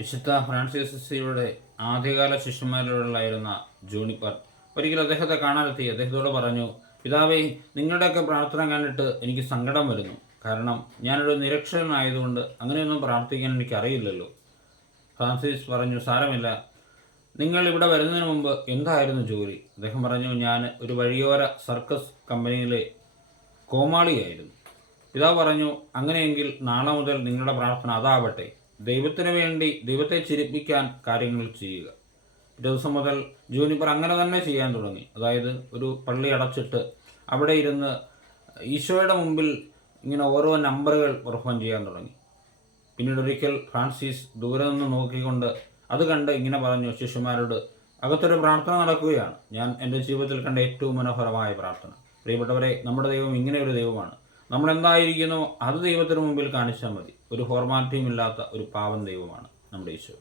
വിശുദ്ധ ഫ്രാൻസിസിയുടെ ആദ്യകാല ശിഷ്യന്മാരിലുള്ളായിരുന്ന ജൂണിപ്പർ. ഒരിക്കലും അദ്ദേഹത്തെ കാണാനെത്തി. അദ്ദേഹത്തോട് പറഞ്ഞു പിതാവേ നിങ്ങളുടെയൊക്കെ പ്രാർത്ഥന കണ്ടിട്ട് എനിക്ക് സങ്കടം വരുന്നു. കാരണം ഞാനൊരു നിരക്ഷരനായതുകൊണ്ട് അങ്ങനെയൊന്നും പ്രാർത്ഥിക്കാൻ എനിക്ക് അറിയില്ലല്ലോ ഫ്രാൻസിസ് പറഞ്ഞു സാരമില്ല. നിങ്ങൾ ഇവിടെ വരുന്നതിന് മുമ്പ് എന്തായിരുന്നു ജോലി? അദ്ദേഹം പറഞ്ഞു ഞാൻ ഒരു വഴിയോര സർക്കസ് കമ്പനിയിലെ കോമാളിയായിരുന്നു. പിതാവ് പറഞ്ഞു അങ്ങനെയെങ്കിൽ നാളെ മുതൽ നിങ്ങളുടെ പ്രാർത്ഥന അതാവട്ടെ. ദൈവത്തിന് വേണ്ടി ദൈവത്തെ ചിരിപ്പിക്കാൻ കാര്യങ്ങൾ ചെയ്യുക. ദിവസം മുതൽ ജൂനിപ്പർ അങ്ങനെ തന്നെ ചെയ്യാൻ തുടങ്ങി. അതായത് ഒരു പള്ളി അടച്ചിട്ട് അവിടെ ഇരുന്ന് ഈശോയുടെ മുമ്പിൽ ഇങ്ങനെ ഓരോ നമ്പറുകൾ പെർഫോം ചെയ്യാൻ തുടങ്ങി. പിന്നീട് ഒരിക്കൽ ഫ്രാൻസിസ് ദൂരെ നിന്ന് നോക്കിക്കൊണ്ട് അത് കണ്ട് ഇങ്ങനെ പറഞ്ഞു ശിഷ്യന്മാരോട് അകത്തൊരു പ്രാർത്ഥന നടക്കുകയാണ്. ഞാൻ എന്റെ ജീവിതത്തിൽ കണ്ട ഏറ്റവും മനോഹരമായ പ്രാർത്ഥന. പ്രിയപ്പെട്ടവരെ നമ്മുടെ ദൈവം ഇങ്ങനെ ഒരു ദൈവമാണ്. നമ്മൾ എന്തായിരിക്കുന്നു അത് ദൈവത്തിന് മുമ്പിൽ കാണിച്ചാൽ മതി. ഒരു ഫോർമാലിറ്റിയും ഇല്ലാത്ത ഒരു പാവൻ ദൈവമാണ് നമ്മുടെ ഈശോ.